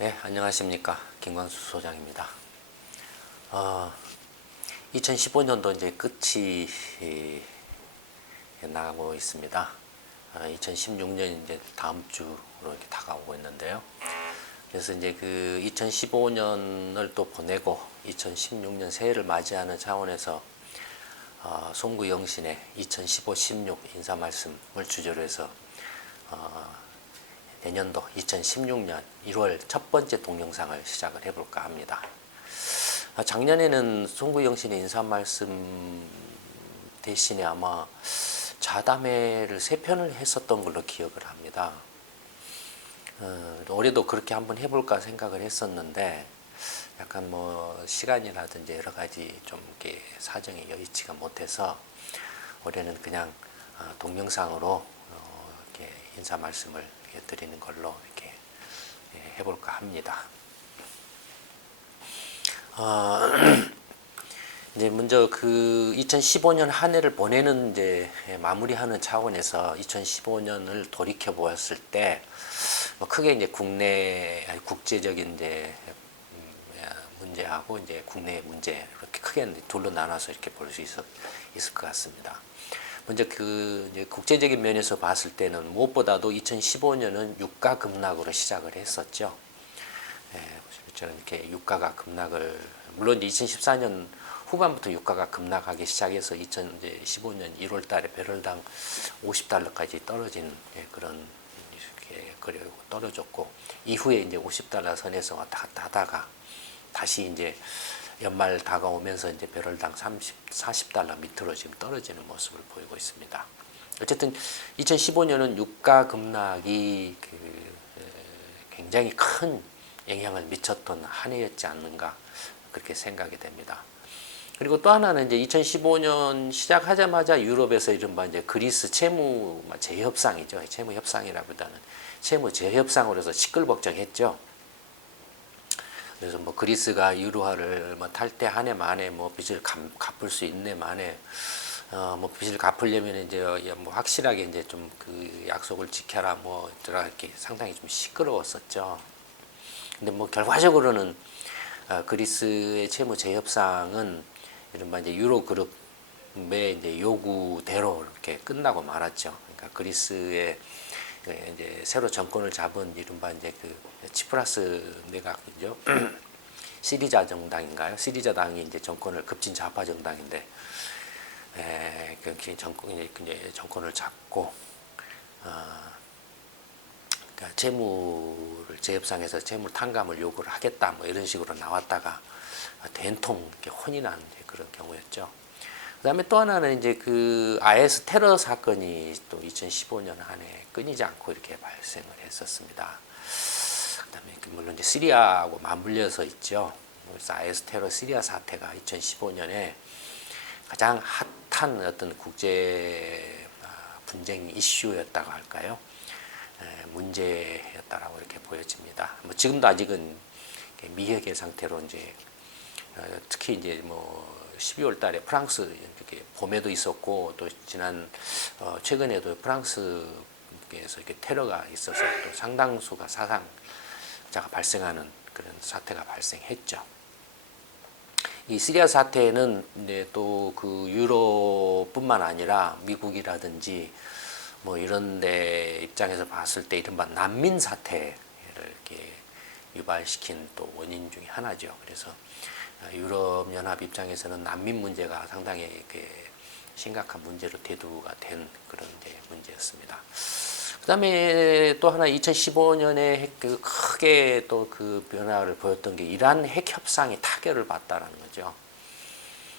네, 안녕하십니까. 김광수 소장입니다. 2015년도 이제 끝이 나가고 있습니다. 2016년 이제 다음 주로 이렇게 다가오고 있는데요. 그래서 이제 그 2015년을 또 보내고 2016년 새해를 맞이하는 차원에서 송구 영신의 2015-16 인사 말씀을 주제로 해서 내년도 2016년 1월 첫 번째 동영상을 시작을 해볼까 합니다. 작년에는 송구 영신의 인사 말씀 대신에 아마 자담회를 3편을 했었던 걸로 기억을 합니다. 올해도 그렇게 한번 해볼까 생각을 했었는데 약간 뭐 시간이라든지 여러 가지 좀 이렇게 사정이 여의치가 못해서 올해는 그냥 동영상으로 이렇게 인사 말씀을 드리는 걸로 이렇게 해볼까 합니다. 이제 먼저 그 2015년 한 해를 보내는 이제 마무리하는 차원에서 2015년을 돌이켜 보았을 때 뭐 크게 이제 국제적인 이제 문제하고 이제 국내 문제 이렇게 크게 둘로 나눠서 이렇게 볼 수 있을 것 같습니다. 먼저 그 이제 국제적인 면에서 봤을 때는 무엇보다도 2015년은 유가 급락으로 시작을 했었죠. 보시면 이렇게 유가가 급락을 물론 2014년 후반부터 유가가 급락하기 시작해서 2015년 1월달에 배럴당 50달러까지 떨어진 그런 이렇게 떨어졌고 이후에 이제 50달러 선에서 왔다 갔다 하다가 다시 이제 연말 다가오면서 이제 배럴당 40달러 밑으로 지금 떨어지는 모습을 보이고 있습니다. 어쨌든 2015년은 유가 급락이 굉장히 큰 영향을 미쳤던 한 해였지 않는가 그렇게 생각이 됩니다. 그리고 또 하나는 이제 2015년 시작하자마자 유럽에서 이른바 이제 그리스 채무 재협상이죠. 채무 협상이라기보다는 채무 재협상으로 해서 시끌벅적했죠. 그래서 뭐 그리스가 유로화를 뭐 탈 때 한 해 만에 뭐 빚을 갚을 수 있네 만에 뭐 빚을 갚으려면 이제 뭐 확실하게 이제 좀 그 약속을 지켜라 뭐 이렇게 상당히 좀 시끄러웠었죠. 근데 뭐 결과적으로는 그리스의 채무 재협상은 이른바 이제 유로 그룹의 이제 요구대로 이렇게 끝나고 말았죠. 그러니까 그리스의 이제 새로 정권을 잡은 이른바 이제 그 치프라스 내각이죠. 시리자 정당인가요? 시리자 당이 이제 정권을 급진 좌파 정당인데, 그 정권을 잡고, 그러니까 채무를 재협상해서 채무 탕감을 요구를 하겠다 뭐 이런 식으로 나왔다가 된통 이렇게 혼이 나는 그런 경우였죠. 그다음에 또 하나는 이제 그 IS 테러 사건이 또 2015년 한 해 끊이지 않고 이렇게 발생을 했었습니다. 그다음에 물론 이제 시리아하고 맞물려서 있죠. 그래서 IS 테러 시리아 사태가 2015년에 가장 핫한 어떤 국제 분쟁 이슈였다고 할까요? 문제였다라고 이렇게 보여집니다. 뭐 지금도 아직은 미해결 상태로 이제 특히 이제 뭐 12월 달에 프랑스 이렇게 봄에도 있었고 또 지난 최근에도 프랑스에서 이렇게 테러가 있어서 또 상당수가 사상자가 발생하는 그런 사태가 발생했죠. 이 시리아 사태는 이제 또 그 유럽뿐만 아니라 미국이라든지 뭐 이런 데 입장에서 봤을 때 이른바 난민 사태를 이렇게 유발시킨 또 원인 중에 하나죠. 그래서 유럽연합 입장에서는 난민 문제가 상당히 이렇게 심각한 문제로 대두가 된 그런 문제였습니다. 그 다음에 또 하나 2015년에 그 크게 또 그 변화를 보였던 게 이란 핵 협상이 타결을 받다라는 거죠.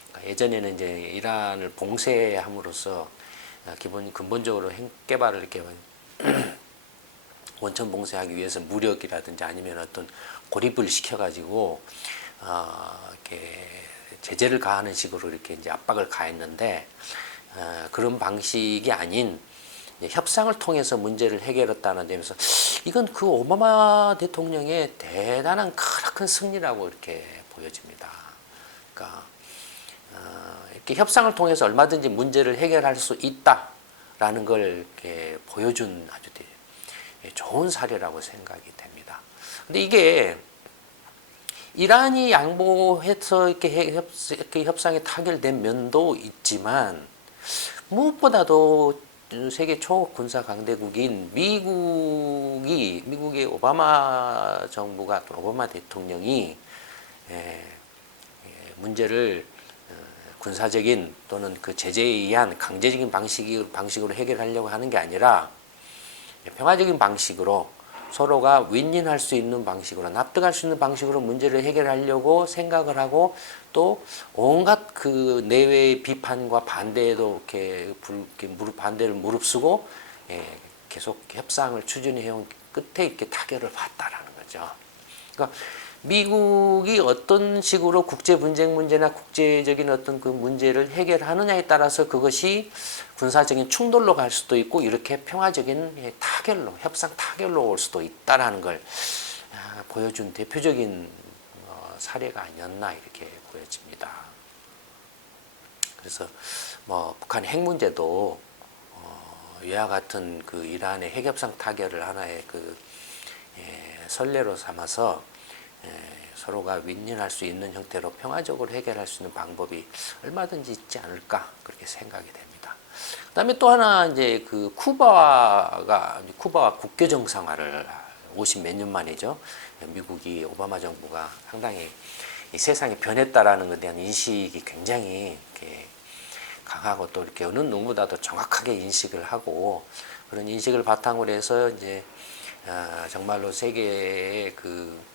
그러니까 예전에는 이제 이란을 봉쇄함으로써 근본적으로 핵 개발을 이렇게 원천 봉쇄하기 위해서 무력이라든지 아니면 어떤 고립을 시켜가지고 이렇게 제재를 가하는 식으로 이렇게 이제 압박을 가했는데 그런 방식이 아닌 협상을 통해서 문제를 해결했다는 점에서 이건 그 오바마 대통령의 대단한 크나큰 승리라고 이렇게 보여집니다. 그러니까 이렇게 협상을 통해서 얼마든지 문제를 해결할 수 있다라는 걸 이렇게 보여준 아주 좋은 사례라고 생각이 됩니다. 근데 이게 이란이 양보해서 이렇게 협상이 타결된 면도 있지만 무엇보다도 세계 초군사 강대국인 미국의 오바마 정부가 오바마 대통령이 문제를 군사적인 또는 그 제재에 의한 강제적인 방식으로 해결하려고 하는 게 아니라 평화적인 방식으로 서로가 윈윈할 수 있는 방식으로 납득할 수 있는 방식으로 문제를 해결하려고 생각을 하고 또 온갖 그 내외의 비판과 반대에도 이렇게 반대를 무릅쓰고 계속 협상을 추진해온 끝에 이렇게 타결을 봤다라는 거죠. 그러니까 미국이 어떤 식으로 국제 분쟁 문제나 국제적인 어떤 그 문제를 해결하느냐에 따라서 그것이 군사적인 충돌로 갈 수도 있고 이렇게 평화적인 타결로 협상 타결로 올 수도 있다라는 걸 보여준 대표적인 사례가 아니었나 이렇게 보여집니다. 그래서 뭐 북한 핵 문제도 이와 같은 그 이란의 핵협상 타결을 하나의 그 선례로 삼아서 서로가 윈윈할 수 있는 형태로 평화적으로 해결할 수 있는 방법이 얼마든지 있지 않을까 그렇게 생각이 됩니다. 그다음에 또 하나 이제 그 쿠바와 국교 정상화를 50 몇 년 만이죠. 미국이 오바마 정부가 상당히 이 세상이 변했다라는 것에 대한 인식이 굉장히 이렇게 강하고 또 이렇게 어느 누구보다도 정확하게 인식을 하고 그런 인식을 바탕으로 해서 이제 정말로 세계의 그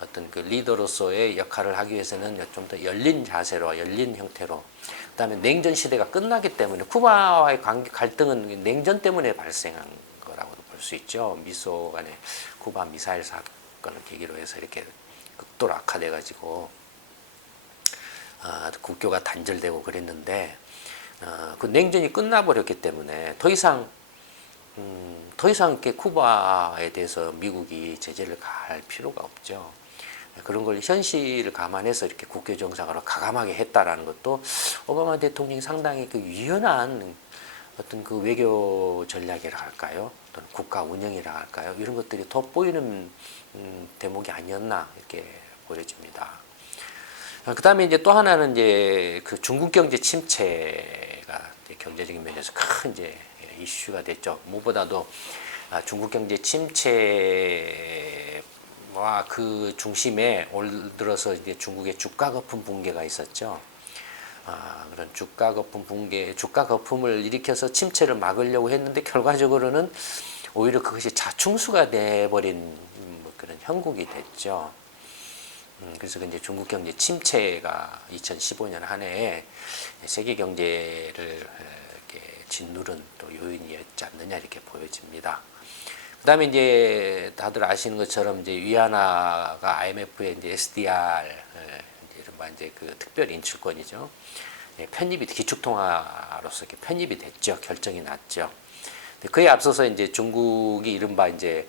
어떤 그 리더로서의 역할을 하기 위해서는 좀 더 열린 자세로, 열린 형태로. 그다음에 냉전 시대가 끝나기 때문에 쿠바와의 갈등은 냉전 때문에 발생한 거라고도 볼 수 있죠. 미소 간의 쿠바 미사일 사건을 계기로 해서 이렇게 극도로 악화돼가지고 국교가 단절되고 그랬는데 그 냉전이 끝나버렸기 때문에 더 이상 이렇게 쿠바에 대해서 미국이 제재를 가할 필요가 없죠. 그런 걸 현실을 감안해서 이렇게 국교 정상으로 가감하게 했다라는 것도 오바마 대통령이 상당히 그 유연한 어떤 그 외교 전략이라 할까요? 또는 국가 운영이라 할까요? 이런 것들이 돋보이는 대목이 아니었나 이렇게 보여집니다. 그 다음에 이제 또 하나는 이제 그 중국 경제 침체가 경제적인 면에서 큰 이제 이슈가 됐죠. 무엇보다도 중국 경제 침체와 그 중심에 올 들어서 이제 중국의 주가 거품 붕괴가 있었죠. 그런 주가 거품 붕괴, 주가 거품을 일으켜서 침체를 막으려고 했는데 결과적으로는 오히려 그것이 자충수가 돼버린 그런 형국이 됐죠. 그래서 이제 중국 경제 침체가 2015년 한 해에 세계 경제를 이렇게 짓누른 또 요인이었지 않느냐 이렇게 보여집니다. 그다음에 이제 다들 아시는 것처럼 이제 위안화가 IMF의 이제 SDR 이른바 이제 그 특별 인출권이죠. 편입이 기축통화로서 이렇게 편입이 됐죠. 결정이 났죠. 그에 앞서서 이제 중국이 이른바 이제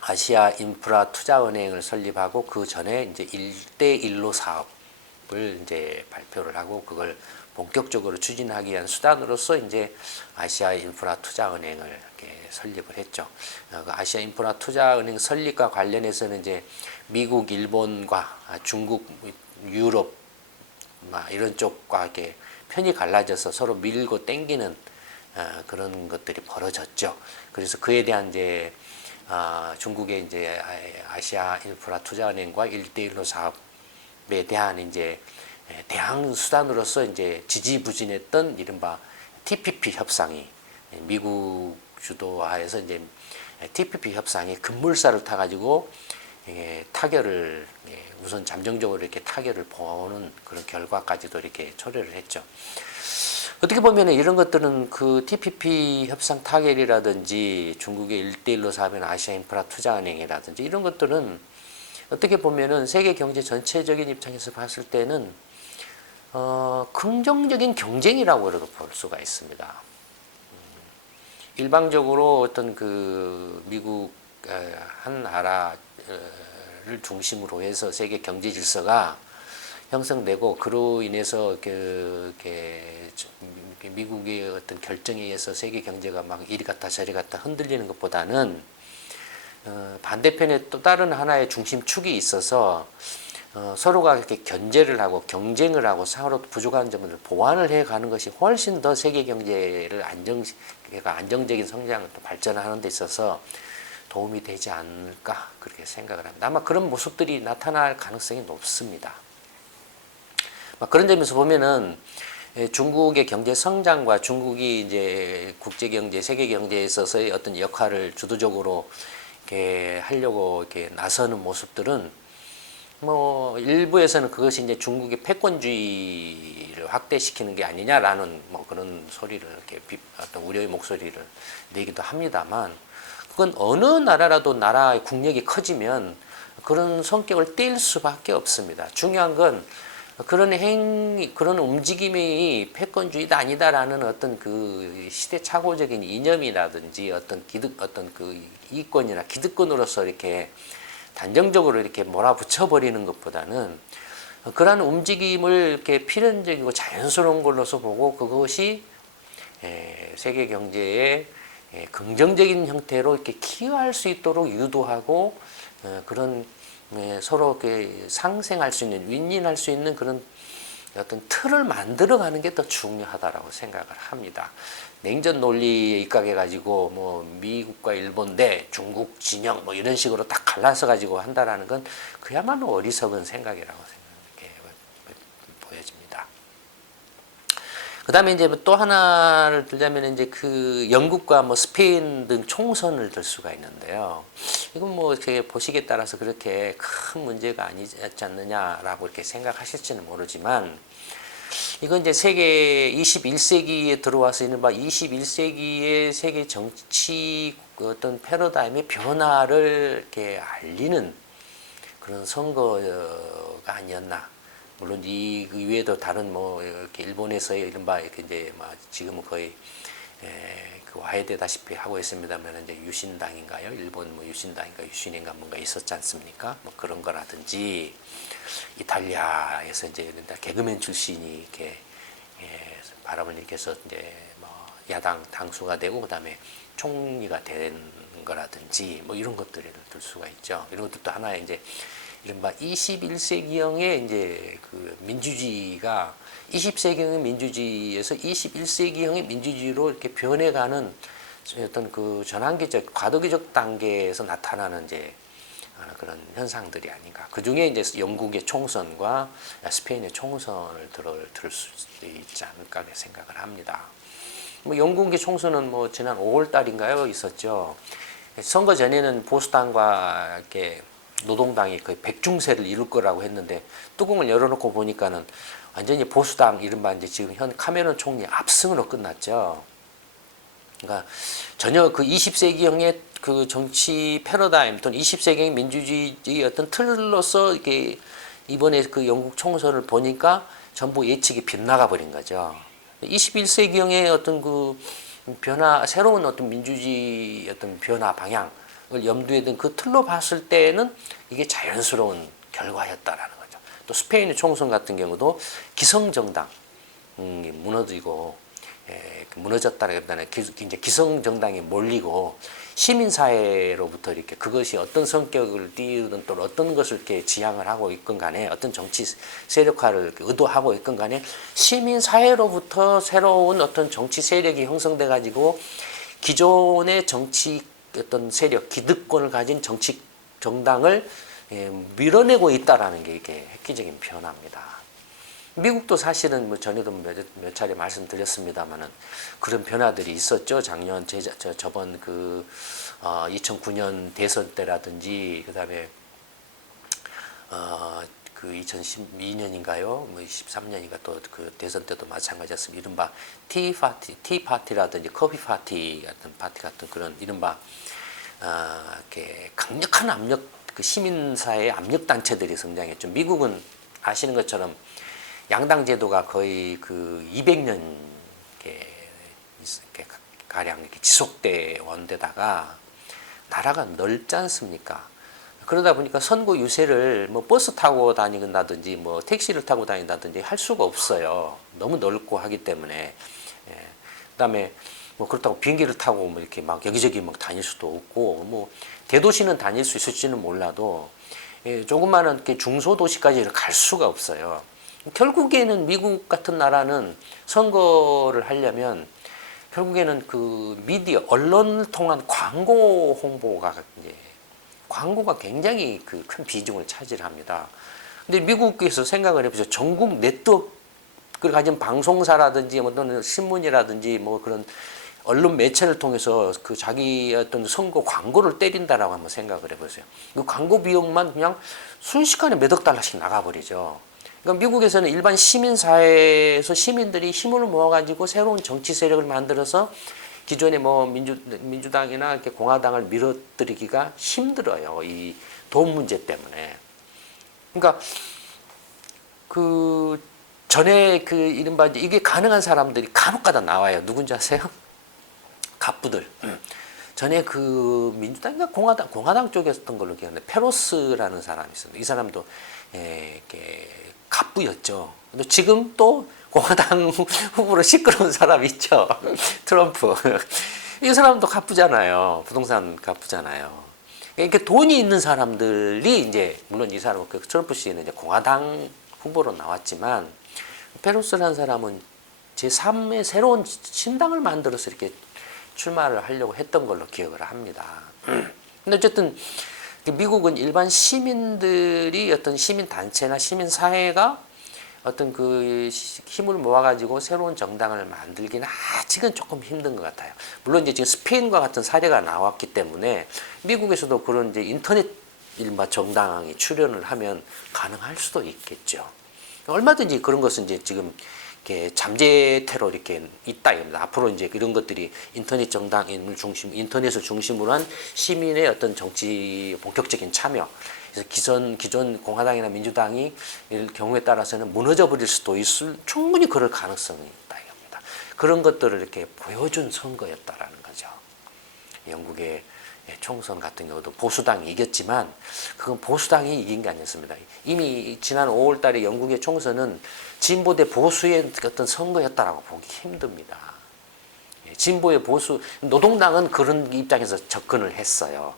아시아 인프라 투자은행을 설립하고 그 전에 이제 1대1로 사업을 이제 발표를 하고 그걸 본격적으로 추진하기 위한 수단으로서 이제 아시아 인프라 투자은행을 이렇게 설립을 했죠. 그 아시아 인프라 투자은행 설립과 관련해서는 이제 미국, 일본과 중국, 유럽 이런 쪽과 이렇게 편이 갈라져서 서로 밀고 당기는 그런 것들이 벌어졌죠. 그래서 그에 대한 이제 중국의 이제 아시아 인프라 투자은행과 1대1로 사업에 대한 이제 대항 수단으로서 이제 지지부진했던 이른바 TPP 협상이 미국 주도하에서 이제 TPP 협상이 급물살을 타가지고 타결을 우선 잠정적으로 이렇게 타결을 보는 그런 결과까지도 이렇게 초래를 했죠. 어떻게 보면 이런 것들은 그 TPP 협상 타결이라든지 중국의 1대1로 사업인 아시아 인프라 투자은행이라든지 이런 것들은 어떻게 보면은 세계 경제 전체적인 입장에서 봤을 때는 긍정적인 경쟁이라고 볼 수가 있습니다. 일방적으로 어떤 그 미국 한 나라를 중심으로 해서 세계 경제 질서가 형성되고 그로 인해서 미국의 어떤 결정에 의해서 세계 경제가 막 이리 갔다 저리 갔다 흔들리는 것보다는 반대편에 또 다른 하나의 중심축이 있어서 서로가 이렇게 견제를 하고 경쟁을 하고 서로 부족한 점을 보완을 해 가는 것이 훨씬 더 세계 경제를 안정적인 성장을 또 발전하는 데 있어서 도움이 되지 않을까 그렇게 생각을 합니다. 아마 그런 모습들이 나타날 가능성이 높습니다. 그런 점에서 보면은 중국의 경제 성장과 중국이 이제 국제 경제, 세계 경제에 있어서의 어떤 역할을 주도적으로 이렇게 하려고 이렇게 나서는 모습들은 뭐 일부에서는 그것이 이제 중국의 패권주의를 확대시키는 게 아니냐라는 뭐 그런 소리를 이렇게 어떤 우려의 목소리를 내기도 합니다만, 그건 어느 나라라도 나라의 국력이 커지면 그런 성격을 띨 수밖에 없습니다. 중요한 건 그런 움직임이 패권주의다 아니다라는 어떤 그 시대착오적인 이념이라든지 어떤 그 이권이나 기득권으로서 이렇게 단정적으로 이렇게 몰아붙여 버리는 것보다는 그러한 움직임을 이렇게 필연적이고 자연스러운 걸로서 보고 그것이 세계 경제의 긍정적인 형태로 이렇게 기여할 수 있도록 유도하고 그런 서로 상생할 수 있는, 윈윈할 수 있는 그런 어떤 틀을 만들어가는 게 더 중요하다라고 생각을 합니다. 냉전 논리에 입각해가지고 뭐 미국과 일본 대 중국 진영 뭐 이런 식으로 딱 갈라서 가지고 한다라는 건 그야말로 어리석은 생각이라고 보여집니다. 그 다음에 이제 또 하나를 들자면 이제 그 영국과 뭐 스페인 등 총선을 들 수가 있는데요. 이건 뭐 이렇게 보시기에 따라서 그렇게 큰 문제가 아니지 않느냐라고 이렇게 생각하실지는 모르지만, 이건 이제 세계 21세기에 들어와서 이른바 21세기의 세계 정치 어떤 패러다임의 변화를 이렇게 알리는 그런 선거가 아니었나. 물론 이 이외에도 다른 뭐 이렇게 일본에서의 이른바 이렇게 이제 지금은 거의 그 와해되다시피 하고 있습니다만 이제 유신당인가요? 일본 뭐 유신당인가 유신인가 뭔가 있었지 않습니까? 뭐 그런 거라든지 이탈리아에서 이제 개그맨 출신이 이렇게 바람을 일으켜서 이제 뭐 야당 당수가 되고 그다음에 총리가 된 거라든지 뭐 이런 것들을 들 수가 있죠. 이런 것들도 하나의 이제 이른바 21세기형의 이제 그 민주주의가 20세기형의 민주주의에서 21세기형의 민주주의로 이렇게 변해가는 어떤 그 전환기적, 과도기적 단계에서 나타나는 이제 그런 현상들이 아닌가. 그 중에 이제 영국의 총선과 스페인의 총선을 들 수 있지 않을까 생각을 합니다. 뭐 영국의 총선은 뭐 지난 5월 달인가요? 있었죠. 선거 전에는 보수당과 이렇게 노동당이 거의 백중세를 이룰 거라고 했는데 뚜껑을 열어놓고 보니까는 완전히 보수당 이른바 이제 지금 현 카메론 총리 압승으로 끝났죠. 그러니까 전혀 그 20세기형의 그 정치 패러다임 또는 20세기형 민주주의의 어떤 틀로서 이게 이번에 그 영국 총선을 보니까 전부 예측이 빗나가 버린 거죠. 21세기형의 어떤 그 변화, 새로운 어떤 민주주의 어떤 변화 방향 염두에 둔 그 틀로 봤을 때는 이게 자연스러운 결과였다라는 거죠. 또 스페인의 총선 같은 경우도 기성정당 무너지고 무너졌다라기보다는 이제 기성정당이 몰리고 시민사회로부터 이렇게 그것이 어떤 성격을 띠우든 또 어떤 것을 이렇게 지향을 하고 있건 간에 어떤 정치 세력화를 의도하고 있건 간에 시민사회로부터 새로운 어떤 정치 세력이 형성돼 가지고 기존의 정치 어떤 세력, 기득권을 가진 정치 정당을 밀어내고 있다라는 게 이게 획기적인 변화입니다. 미국도 사실은 뭐 전에도 몇 차례 말씀드렸습니다만은 그런 변화들이 있었죠. 작년 저번 그 2009년 대선 때라든지 그다음에 그 2012년인가요? 뭐 13년인가 또 그 대선 때도 마찬가지였습니다. 이른바 티파티라든지 커피 파티 같은 파티 같은 그런 이른바 이렇게 강력한 압력 그 시민사회 압력 단체들이 성장했죠. 미국은 아시는 것처럼 양당 제도가 거의 그 200년 이렇게 가량 이렇게 지속돼 온 데다가 나라가 넓지 않습니까? 그러다 보니까 선거 유세를 뭐 버스 타고 다니긴다든지 뭐 택시를 타고 다닌다든지 할 수가 없어요. 너무 넓고 하기 때문에. 그다음에 뭐 그렇다고 비행기를 타고 뭐 이렇게 막 여기저기 막 다닐 수도 없고 뭐 대도시는 다닐 수 있을지는 몰라도 조그마한 이렇게 중소도시까지 갈 수가 없어요. 결국에는 미국 같은 나라는 선거를 하려면 결국에는 그 미디어, 언론을 통한 광고 홍보가 이제 광고가 굉장히 그 큰 비중을 차지합니다. 근데 미국에서 생각을 해보세요. 전국 네트워크를 가진 방송사라든지 어떤 신문이라든지 뭐 그런 언론 매체를 통해서 그 자기 어떤 선거 광고를 때린다라고 한번 생각을 해보세요. 그 광고 비용만 그냥 순식간에 몇억 달러씩 나가버리죠. 그러니까 미국에서는 일반 시민사회에서 시민들이 힘을 모아가지고 새로운 정치 세력을 만들어서 기존의 뭐 민주당이나 이렇게 공화당을 밀어뜨리기가 힘들어요. 이 돈 문제 때문에. 그러니까 그 전에 그 이른바 이게 가능한 사람들이 간혹가다 나와요. 누군지 아세요? 갑부들. 전에 그 민주당인가 공화당 쪽이었던 걸로 기억나는데 페로스라는 사람이 있었는데 이 사람도 이렇게 갑부였죠. 근데 지금 또 공화당 후보로 시끄러운 사람 있죠. 트럼프. 이 사람도 갑부잖아요. 부동산 갑부잖아요. 그러니까 돈이 있는 사람들이 이제 물론 이 사람은 그 트럼프 씨는 이제 공화당 후보로 나왔지만 페로스라는 사람은 제3의 새로운 신당을 만들어서 이렇게 출마를 하려고 했던 걸로 기억을 합니다. 근데 어쨌든 미국은 일반 시민들이 어떤 시민단체나 시민사회가 어떤 그 힘을 모아가지고 새로운 정당을 만들기는 아직은 조금 힘든 것 같아요. 물론 이제 지금 스페인과 같은 사례가 나왔기 때문에 미국에서도 그런 이제 인터넷 일마 정당이 출현을 하면 가능할 수도 있겠죠. 얼마든지 그런 것은 이제 지금 이렇게 잠재 테러 이렇게 있다 이겁니다. 앞으로 이제 이런 것들이 인터넷 정당을 인터넷을 중심으로 한 시민의 어떤 정치 본격적인 참여. 그래서 기존 공화당이나 민주당이 이 경우에 따라서는 무너져 버릴 수도 있을 충분히 그럴 가능성이 있다 이겁니다. 그런 것들을 이렇게 보여준 선거였다라는 거죠. 영국의 총선 같은 경우도 보수당이 이겼지만 그건 보수당이 이긴 게 아니었습니다. 이미 지난 5월달에 영국의 총선은 진보 대 보수의 어떤 선거였다라고 보기 힘듭니다. 진보의 보수 노동당은 그런 입장에서 접근을 했어요.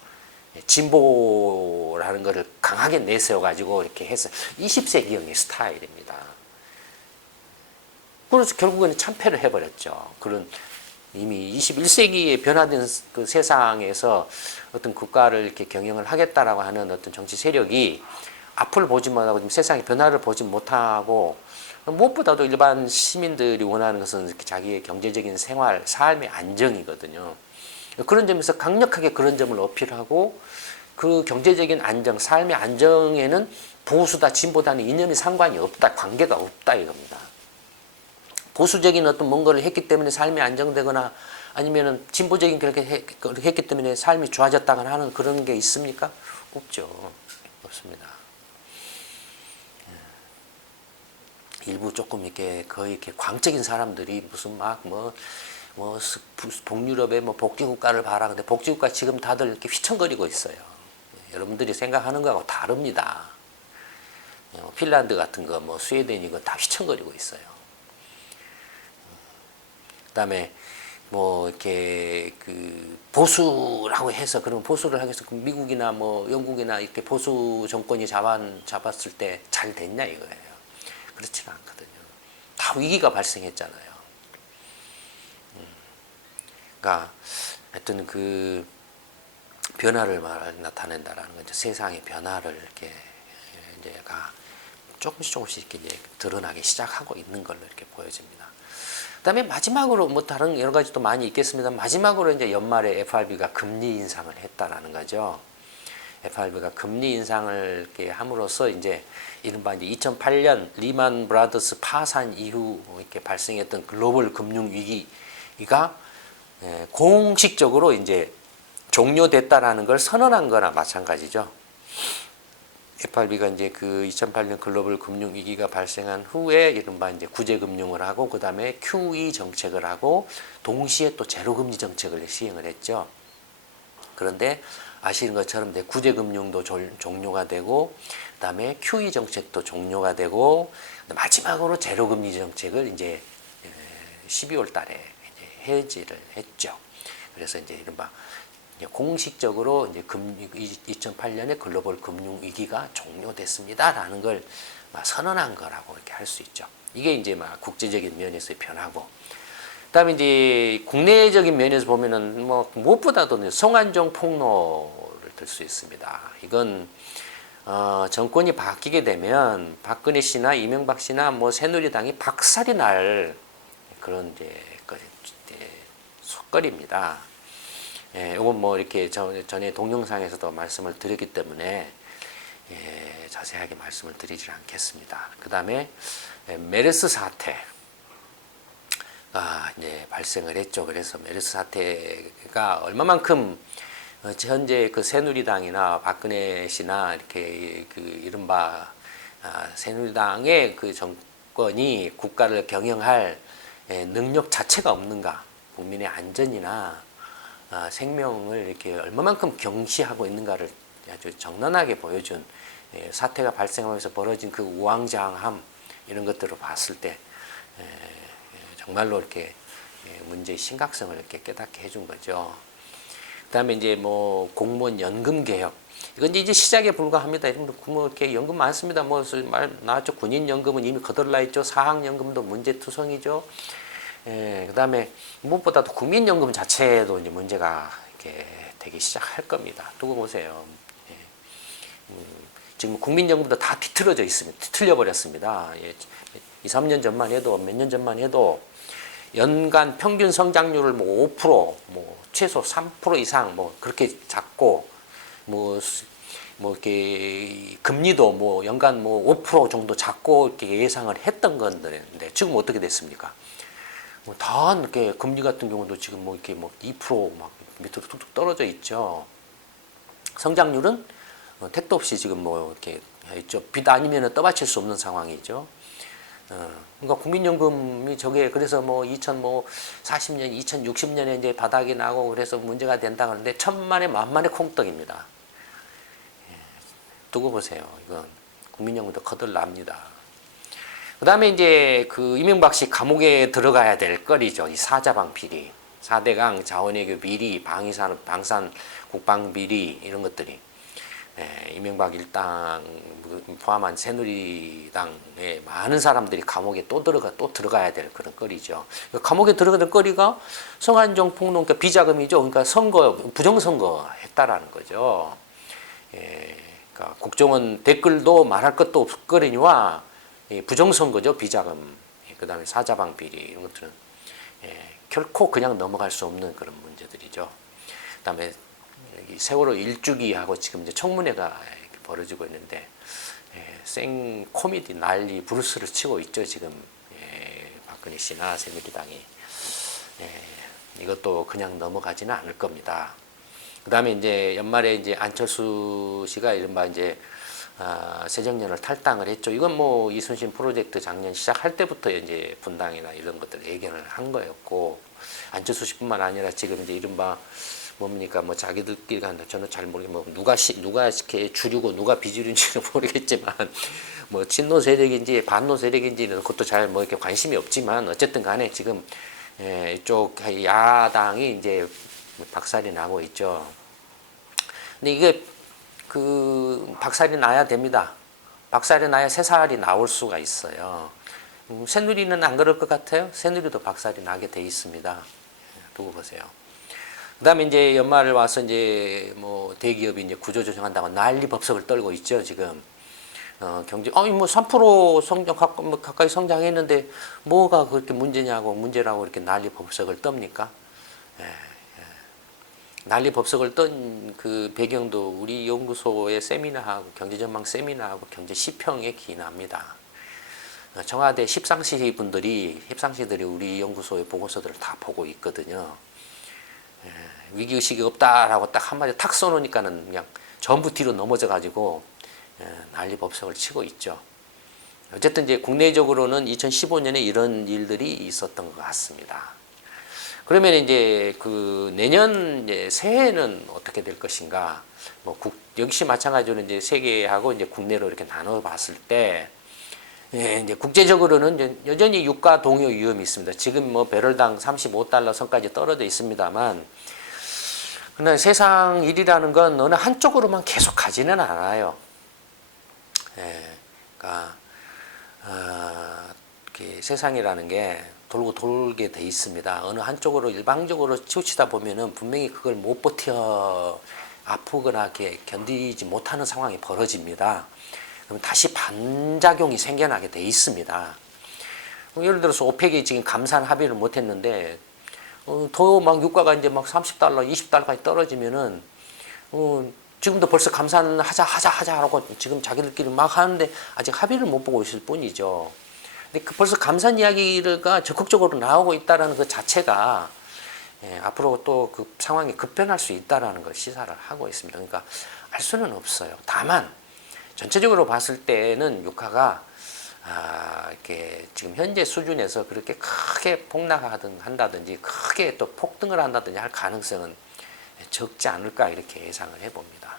진보라는 것을 강하게 내세워 가지고 이렇게 해서 20세기형의 스타일입니다. 그래서 결국에는 참패를 해버렸죠. 그런 이미 21세기에 변화된 그 세상에서 어떤 국가를 이렇게 경영을 하겠다라고 하는 어떤 정치 세력이 앞을 보지 못하고 지금 세상의 변화를 보지 못하고 무엇보다도 일반 시민들이 원하는 것은 이렇게 자기의 경제적인 생활, 삶의 안정이거든요. 그런 점에서 강력하게 그런 점을 어필하고 그 경제적인 안정, 삶의 안정에는 보수다, 진보다는 이념이 상관이 없다, 관계가 없다 이겁니다. 보수적인 어떤 뭔가를 했기 때문에 삶이 안정되거나 아니면은 진보적인 그렇게 했기 때문에 삶이 좋아졌다거나 하는 그런 게 있습니까? 없죠. 없습니다. 일부 조금 이렇게 거의 이렇게 광적인 사람들이 무슨 막 북유럽의 뭐 복지국가를 봐라. 근데 복지국가 지금 다들 이렇게 휘청거리고 있어요. 여러분들이 생각하는 거하고 다릅니다. 핀란드 같은 거, 뭐 스웨덴 이거 다 휘청거리고 있어요. 그다음에 뭐 이렇게 그 보수라고 해서 그런 보수를 하기 위해서 미국이나 뭐 영국이나 이렇게 보수 정권이 잡았을 때 잘 됐냐 이거예요. 그렇지는 않거든요. 다 위기가 발생했잖아요. 그러니까 하여튼 그 변화를 나타낸다라는 거죠. 세상의 변화를 이렇게 이제가 조금씩 이렇게 이제 드러나기 시작하고 있는 걸로 이렇게 보여집니다. 그다음에 마지막으로 뭐 다른 여러 가지 또 많이 있겠습니다. 마지막으로 이제 연말에 FRB가 금리 인상을 했다라는 거죠. FRB가 금리 인상을 이렇게 함으로써 이제 이른바 이제 2008년 리만 브라더스 파산 이후 이렇게 발생했던 글로벌 금융 위기가 공식적으로 이제 종료됐다라는 걸 선언한 거나 마찬가지죠. FRB가 이제 그 2008년 글로벌 금융 위기가 발생한 후에 이른바 이제 구제 금융을 하고 그다음에 QE 정책을 하고 동시에 또 제로 금리 정책을 시행을 했죠. 그런데 아시는 것처럼 구제 금융도 종료가 되고 그다음에 QE 정책도 종료가 되고 마지막으로 제로 금리 정책을 이제 12월 달에 이제 해지를 했죠. 그래서 이제 이른바 공식적으로 이제 2008년에 글로벌 금융 위기가 종료됐습니다라는 걸 선언한 거라고 이렇게 할 수 있죠. 이게 이제 막 국제적인 면에서의 변화고, 그다음에 이제 국내적인 면에서 보면은 뭐 무엇보다도 성완종 폭로를 들 수 있습니다. 이건 정권이 바뀌게 되면 박근혜 씨나 이명박 씨나 뭐 새누리당이 박살이 날 그런 이제 속거리입니다. 예, 이건 뭐 이렇게 전에 동영상에서도 말씀을 드렸기 때문에 자세하게 말씀을 드리지 않겠습니다. 그 다음에 메르스 사태가 이제 발생을 했죠. 그래서 메르스 사태가 얼마만큼 현재 그 새누리당이나 박근혜 씨나 이렇게 그 이른바 새누리당의 그 정권이 국가를 경영할 능력 자체가 없는가, 국민의 안전이나 생명을 이렇게 얼마만큼 경시하고 있는가를 아주 적나라하게 보여준 사태가 발생하면서 벌어진 그 우왕좌왕함, 이런 것들을 봤을 때 정말로 이렇게 문제의 심각성을 이렇게 깨닫게 해준 거죠. 그다음에 이제 뭐 공무원 연금 개혁, 이건 이제 시작에 불과합니다. 뭐 이렇게 연금 많습니다. 뭐 말 나왔죠. 군인 연금은 이미 거덜나 있죠. 사학 연금도 문제투성이죠. 그다음에 무엇보다도 국민연금 자체도 이제 문제가 이렇게 되기 시작할 겁니다. 두고 보세요. 지금 국민연금도 다 뒤틀어져 있습니다. 뒤틀려 버렸습니다. 2, 3년 전만 해도, 몇 년 전만 해도 연간 평균 성장률을 뭐 5%, 뭐 최소 3% 이상 뭐 그렇게 잡고, 뭐 이렇게 금리도 뭐 연간 뭐 5% 정도 잡고 이렇게 예상을 했던 건데, 지금 어떻게 됐습니까? 다 이렇게 금리 같은 경우도 지금 뭐 이렇게 뭐 2% 밑으로 툭툭 떨어져 있죠. 성장률은 택도 없이 지금 뭐 이렇게 있죠. 빚 아니면은 떠받칠 수 없는 상황이죠. 그러니까 국민연금이 저게 그래서 뭐 2040년, 2060년에 이제 바닥이 나고 그래서 문제가 된다 그러는데 천만에 만만의 콩떡입니다. 두고 보세요. 이건 국민연금도 거덜납니다. 그 다음에 이제 그 이명박 씨 감옥에 들어가야 될 거리죠. 이 사자방 비리, 4대강 자원외교 비리, 방산 국방 비리, 이런 것들이 이명박 일당 포함한 새누리당의 많은 사람들이 감옥에 또 들어가야 될 그런 거리죠. 그러니까 감옥에 들어가는 거리가 성완종 폭로, 그러니까 비자금이죠. 그러니까 부정선거 했다라는 거죠. 그러니까 국정원 댓글도 말할 것도 없거리니와 부정선거죠. 비자금, 그 다음에 사자방 비리, 이런 것들은 결코 그냥 넘어갈 수 없는 그런 문제들이죠. 그 다음에 세월호 일주기하고 지금 이제 청문회가 벌어지고 있는데 생 코미디 난리 브루스를 치고 있죠. 지금 박근혜 씨나 새누리당이 이것도 그냥 넘어가지는 않을 겁니다. 그 다음에 이제 연말에 이제 안철수 씨가 이른바 이제 새정년을 탈당을 했죠. 이건 뭐 이순신 프로젝트 작년 시작할 때부터 이제 분당이나 이런 것들 예견을 한 거였고, 안철수 씨뿐만 아니라 지금 이제 이른바 뭡니까 뭐 자기들끼리 간다. 저는 잘 모르겠 뭐 누가 이렇게 주류고 누가 비주류인지는 모르겠지만 뭐 친노 세력인지 반노 세력인지는 그것도 잘 뭐 이렇게 관심이 없지만 어쨌든 간에 지금 이쪽 야당이 이제 박살이 나고 있죠. 근데 이게 그 박살이 나야 됩니다. 박살이 나야 새살이 나올 수가 있어요. 새누리는 안 그럴 것 같아요. 새누리도 박살이 나게 돼 있습니다. 두고 보세요. 그다음에 이제 연말을 와서 이제 뭐 대기업이 이제 구조조정한다고 난리 법석을 떨고 있죠. 지금 경제 뭐 3% 성장 가까이 성장했는데 뭐가 그렇게 문제라고 이렇게 난리 법석을 떱니까? 난리 법석을 떤 그 배경도 우리 연구소의 세미나하고 경제전망 세미나하고 경제 시평에 기인합니다. 청와대 십상시들이 우리 연구소의 보고서들을 다 보고 있거든요. 위기의식이 없다라고 딱 한마디 탁 써놓으니까는 그냥 전부 뒤로 넘어져 가지고 난리 법석을 치고 있죠. 어쨌든 이제 국내적으로는 2015년에 이런 일들이 있었던 것 같습니다. 그러면 이제 그 내년 이제 새해는 어떻게 될 것인가? 뭐 역시 마찬가지로 이제 세계하고 이제 국내로 이렇게 나눠 봤을 때 이제 국제적으로는 이제 여전히 유가 동요 위험이 있습니다. 지금 뭐 배럴당 $35 선까지 떨어져 있습니다만 그러나 세상 일이라는 건 어느 한쪽으로만 계속 가지는 않아요. 예, 그러니까 이렇게 세상이라는 게 돌고 돌게 돼 있습니다. 어느 한쪽으로 일방적으로 치우치다 보면은 분명히 그걸 못 버텨 아프거나 이렇게 견디지 못하는 상황이 벌어집니다. 그럼 다시 반작용이 생겨나게 돼 있습니다. 예를 들어서 오펙이 지금 감산 합의를 못 했는데 더 막 유가가 이제 막 $30, $20까지 떨어지면은 지금도 벌써 감산하자 하고 지금 자기들끼리 막 하는데 아직 합의를 못 보고 있을 뿐이죠. 근데 벌써 감산 이야기가 적극적으로 나오고 있다라는 그 자체가 앞으로 또 그 상황이 급변할 수 있다라는 걸 시사를 하고 있습니다. 그러니까 알 수는 없어요. 다만 전체적으로 봤을 때는 유가가 이렇게 지금 현재 수준에서 그렇게 크게 폭락한다든지 크게 또 폭등을 한다든지 할 가능성은 적지 않을까 이렇게 예상을 해봅니다.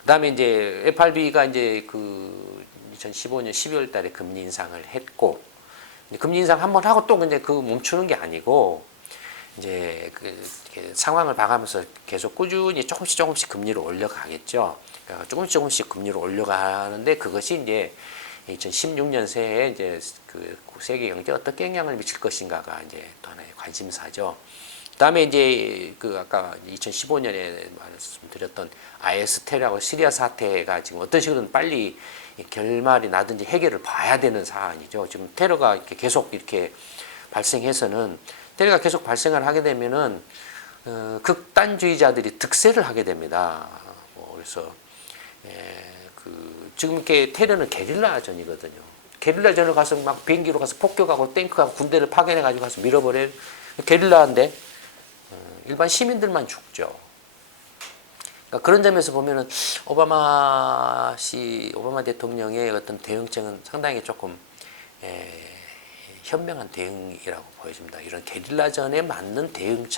그다음에 이제 FRB가 이제 그 2015년 12월 달에 금리 인상을 했고 금리 인상 한번 하고 또 이제 그 멈추는 게 아니고 이제 그 상황을 봐가면서 계속 꾸준히 조금씩 금리를 올려가겠죠. 그러니까 조금씩 금리를 올려가는데 그것이 이제 2016년 새해 이제 그 세계 경제에 어떻게 영향을 미칠 것인가가 이제 또 하나의 관심사죠. 그다음에 이제 그 아까 2015년에 말씀드렸던 IS 테러하고 시리아 사태가 지금 어떤 식으로든 빨리 결말이 나든지 해결을 봐야 되는 사안이죠. 지금 테러가 이렇게 계속 이렇게 발생해서는 테러가 계속 발생을 하게 되면은 극단주의자들이 득세를 하게 됩니다. 그래서 지금 이렇게 테러는 게릴라전이거든요. 게릴라전을 가서 막 비행기로 가서 폭격하고 탱크하고 군대를 파견해 가지고 가서 밀어버려 게릴라인데 일반 시민들만 죽죠. 그러니까 그런 점에서 보면은 오바마 대통령의 어떤 대응책은 상당히 조금 현명한 대응이라고 보여집니다. 이런 게릴라전에 맞는 대응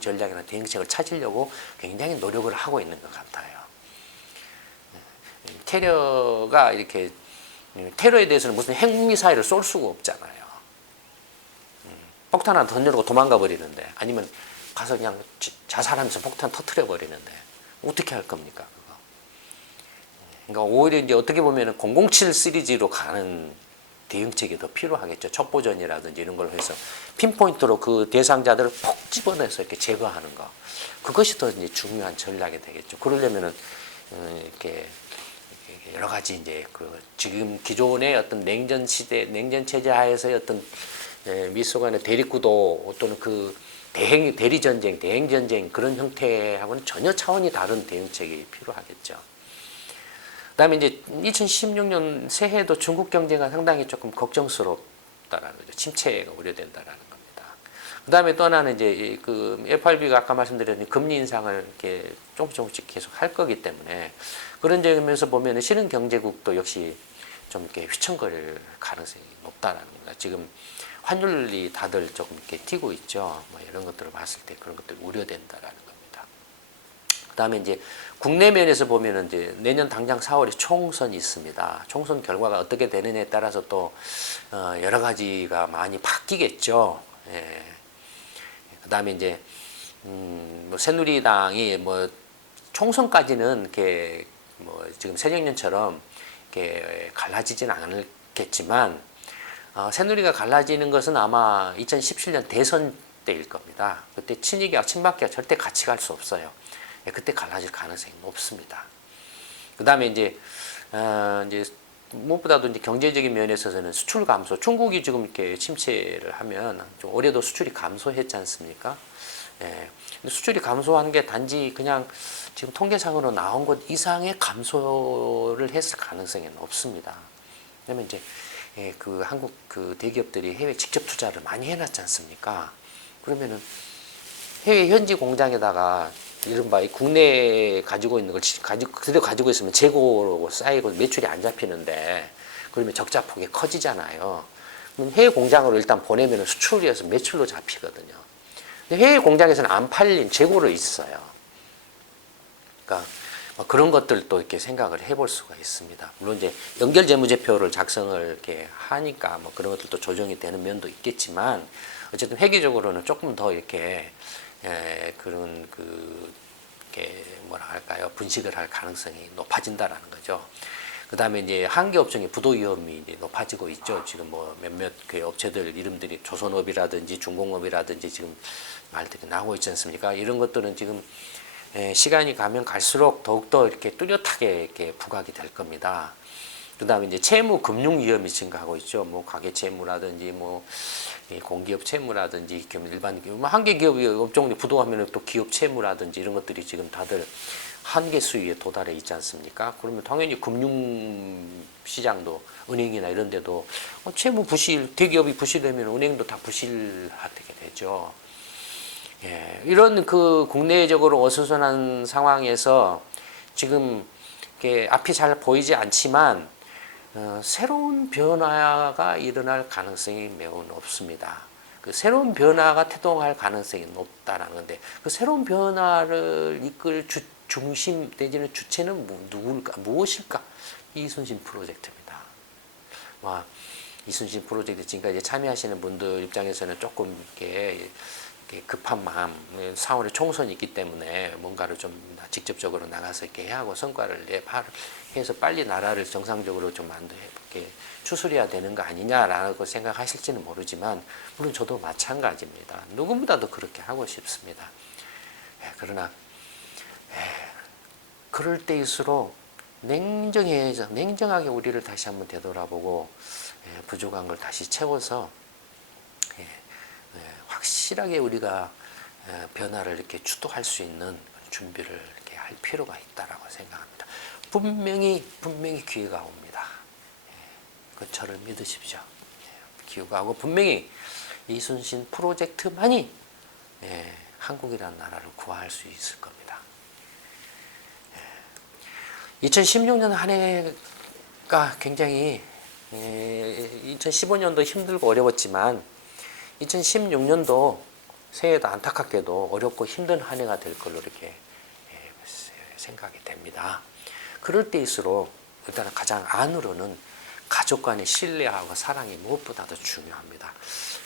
전략이나 대응책을 찾으려고 굉장히 노력을 하고 있는 것 같아요. 테러가 이렇게 테러에 대해서는 무슨 핵미사일을 쏠 수가 없잖아요. 폭탄 하나 던져놓고 도망가 버리는데 아니면 가서 그냥 자살하면서 폭탄 터트려 버리는데 어떻게 할 겁니까? 그거. 그러니까 오히려 이제 어떻게 보면 007 시리즈로 가는 대응책이 더 필요하겠죠. 첩보전이라든지 이런 걸 해서 핀포인트로 그 대상자들을 폭 집어내서 이렇게 제거하는 거. 그것이 더 이제 중요한 전략이 되겠죠. 그러려면은 이렇게 여러 가지 이제 그 지금 기존의 어떤 냉전 시대, 냉전 체제 하에서의 어떤 미소 간의 대립구도 또는 그 대리 전쟁, 대행 전쟁 그런 형태하고는 전혀 차원이 다른 대응책이 필요하겠죠. 그다음에 이제 2016년 새해도 중국 경제가 상당히 조금 걱정스럽다라는 거죠. 침체가 우려된다라는 겁니다. 그다음에 또 하나는 이제 그 FRB가 아까 말씀드렸던 금리 인상을 이렇게 조금씩 계속 할 거기 때문에 그런 점에서 보면은 실은 경제국도 역시 좀 이렇게 휘청거릴 가능성이 높다라는 겁니다. 지금 환율이 다들 조금 이렇게 튀고 있죠. 뭐 이런 것들을 봤을 때 그런 것들이 우려된다라는 겁니다. 그다음에 이제 국내 면에서 보면은 이제 내년 당장 4월에 총선이 있습니다. 총선 결과가 어떻게 되느냐에 따라서 또 여러 가지가 많이 바뀌겠죠. 예. 그다음에 이제 뭐 새누리당이 뭐 총선까지는 이렇게 뭐 지금 새정년처럼 이렇게 갈라지진 않겠지만 새누리가 갈라지는 것은 아마 2017년 대선 때일 겁니다. 그때 친이기와 친박기가 절대 같이 갈 수 없어요. 그때 갈라질 가능성이 높습니다. 그 다음에 이제 무엇보다도 이제 경제적인 면에서는 수출 감소. 중국이 지금 이렇게 침체를 하면 좀 올해도 수출이 감소했지 않습니까? 예. 근데 수출이 감소한 게 단지 그냥 지금 통계상으로 나온 것 이상의 감소를 했을 가능성이 없습니다. 왜냐면 이제 그 한국 그 대기업들이 해외 직접 투자를 많이 해놨지 않습니까? 그러면은 해외 현지 공장에다가 이른바 국내에 가지고 있는 걸 그대로 가지고 있으면 재고로 쌓이고 매출이 안 잡히는데 그러면 적자 폭이 커지잖아요. 그럼 해외 공장으로 일단 보내면 수출이어서 매출로 잡히거든요. 근데 해외 공장에서는 안 팔린 재고로 있어요. 그러니까 그런 것들도 이렇게 생각을 해볼 수가 있습니다. 물론 이제 연결 재무제표를 작성을 이렇게 하니까 뭐 그런 것들도 조정이 되는 면도 있겠지만 어쨌든 회계적으로는 조금 더 이렇게 그런 뭐라 할까요? 분식을 할 가능성이 높아진다라는 거죠. 그 다음에 이제 한계 업종의 부도 위험이 이제 높아지고 있죠. 지금 뭐 몇몇 그 업체들 이름들이 조선업이라든지 중공업이라든지 지금 말들이 나오고 있지 않습니까? 이런 것들은 지금 시간이 가면 갈수록 더욱더 이렇게 뚜렷하게 이렇게 부각이 될 겁니다. 그 다음에 이제 채무 금융 위험이 증가하고 있죠. 뭐 가계 채무라든지 뭐 공기업 채무라든지 일반 한계 기업이 업종이 부도하면 또 기업 채무라든지 이런 것들이 지금 다들 한계 수위에 도달해 있지 않습니까? 그러면 당연히 금융 시장도 은행이나 이런 데도 채무 부실, 대기업이 부실되면 은행도 다 부실하게 되죠. 예, 이런 그 국내적으로 어수선한 상황에서 지금 이게 앞이 잘 보이지 않지만 새로운 변화가 일어날 가능성이 매우 높습니다. 그 새로운 변화가 태동할 가능성이 높다라는 건데 그 새로운 변화를 이끌 중심 내지는 주체는 누굴까, 무엇일까? 이순신 프로젝트입니다. 이순신 프로젝트 지금까지 참여하시는 분들 입장에서는 조금 이렇게 급한 마음, 4월에 총선이 있기 때문에 뭔가를 좀 직접적으로 나가서 이렇게 해야 하고 성과를 해서 빨리 나라를 정상적으로 좀 이렇게 추스려야 되는 거 아니냐라고 생각하실지는 모르지만 물론 저도 마찬가지입니다. 누구보다도 그렇게 하고 싶습니다. 그러나 그럴 때일수록 냉정하게 우리를 다시 한번 되돌아보고 부족한 걸 다시 채워서 확실하게 우리가 변화를 이렇게 주도할 수 있는 준비를 이렇게 할 필요가 있다라고 생각합니다. 분명히 기회가 옵니다. 그 저를 믿으십시오. 기회가 오고 분명히 이순신 프로젝트만이 한국이라는 나라를 구할 수 있을 겁니다. 2016년 한 해가 굉장히 2015년도 힘들고 어려웠지만 2016년도 새해도 안타깝게도 어렵고 힘든 한 해가 될 걸로 이렇게 생각이 됩니다. 그럴 때일수록 일단 가장 안으로는 가족 간의 신뢰하고 사랑이 무엇보다도 중요합니다.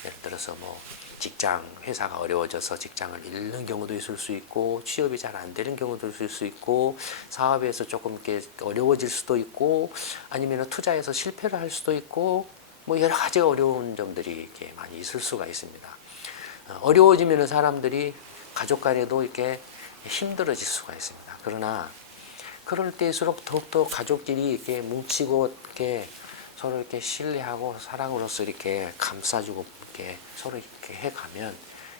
예를 들어서 뭐 직장, 회사가 어려워져서 직장을 잃는 경우도 있을 수 있고 취업이 잘 안 되는 경우도 있을 수 있고 사업에서 조금 이렇게 어려워질 수도 있고 아니면 투자해서 실패를 할 수도 있고 뭐 여러 가지 어려운 점들이 이렇게 많이 있을 수가 있습니다. 어려워지면 사람들이 가족 간에도 이렇게 힘들어질 수가 있습니다. 그러나 그럴 때일수록 더욱더 가족끼리 이렇게 뭉치고 이렇게 서로 이렇게 신뢰하고 사랑으로서 이렇게 감싸주고 이렇게 서로 이렇게 해가면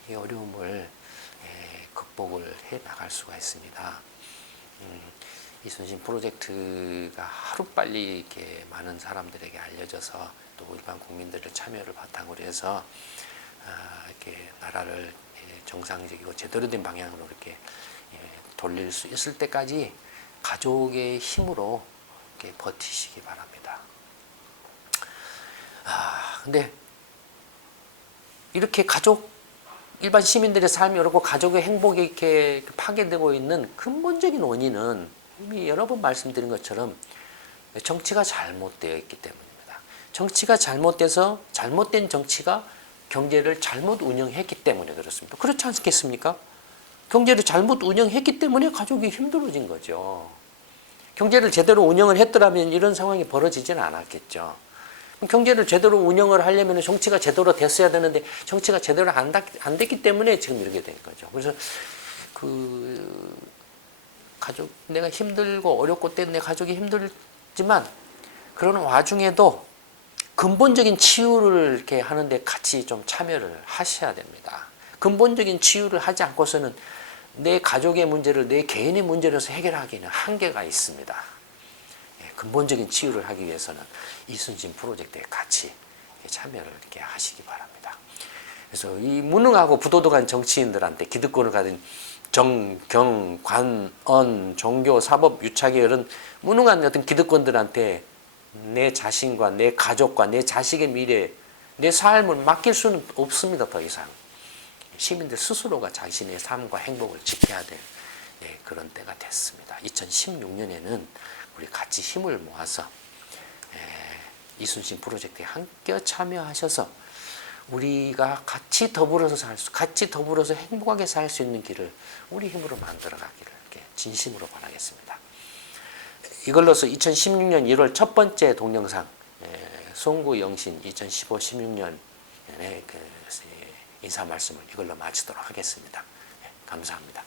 이 어려움을 극복을 해 나갈 수가 있습니다. 이순신 프로젝트가 하루빨리 이렇게 많은 사람들에게 알려져서 또 일반 국민들의 참여를 바탕으로 해서 이렇게 나라를 정상적이고 제대로 된 방향으로 이렇게 돌릴 수 있을 때까지 가족의 힘으로 이렇게 버티시기 바랍니다. 근데 이렇게 일반 시민들의 삶이 어렵고 가족의 행복이 이렇게 파괴되고 있는 근본적인 원인은 이미 여러 번 말씀드린 것처럼 정치가 잘못되어 있기 때문입니다. 정치가 잘못돼서 잘못된 정치가 경제를 잘못 운영했기 때문에 그렇습니다. 그렇지 않겠습니까? 경제를 잘못 운영했기 때문에 가족이 힘들어진 거죠. 경제를 제대로 운영을 했더라면 이런 상황이 벌어지지는 않았겠죠. 경제를 제대로 운영을 하려면 정치가 제대로 됐어야 되는데 정치가 제대로 안 됐기 때문에 지금 이렇게 된 거죠. 그래서 내가 힘들고 어렵고 때문에 가족이 힘들지만 그러는 와중에도 근본적인 치유를 이렇게 하는데 같이 좀 참여를 하셔야 됩니다. 근본적인 치유를 하지 않고서는 내 가족의 문제를 내 개인의 문제로서 해결하기에는 한계가 있습니다. 근본적인 치유를 하기 위해서는 이순신 프로젝트에 같이 참여를 이렇게 하시기 바랍니다. 그래서 이 무능하고 부도덕한 정치인들한테 기득권을 가진 정, 경, 관, 언, 종교, 사법, 유착의 이런 무능한 어떤 기득권들한테 내 자신과 내 가족과 내 자식의 미래, 내 삶을 맡길 수는 없습니다. 더 이상. 시민들 스스로가 자신의 삶과 행복을 지켜야 될 그런 때가 됐습니다. 2016년에는 우리 같이 힘을 모아서 이순신 프로젝트에 함께 참여하셔서 우리가 같이 더불어서 같이 더불어서 행복하게 살 수 있는 길을 우리 힘으로 만들어 가기를 이렇게 진심으로 바라겠습니다. 이걸로서 2016년 1월 첫 번째 동영상 송구 영신 2015-16년 그 인사 말씀을 이걸로 마치도록 하겠습니다. 감사합니다.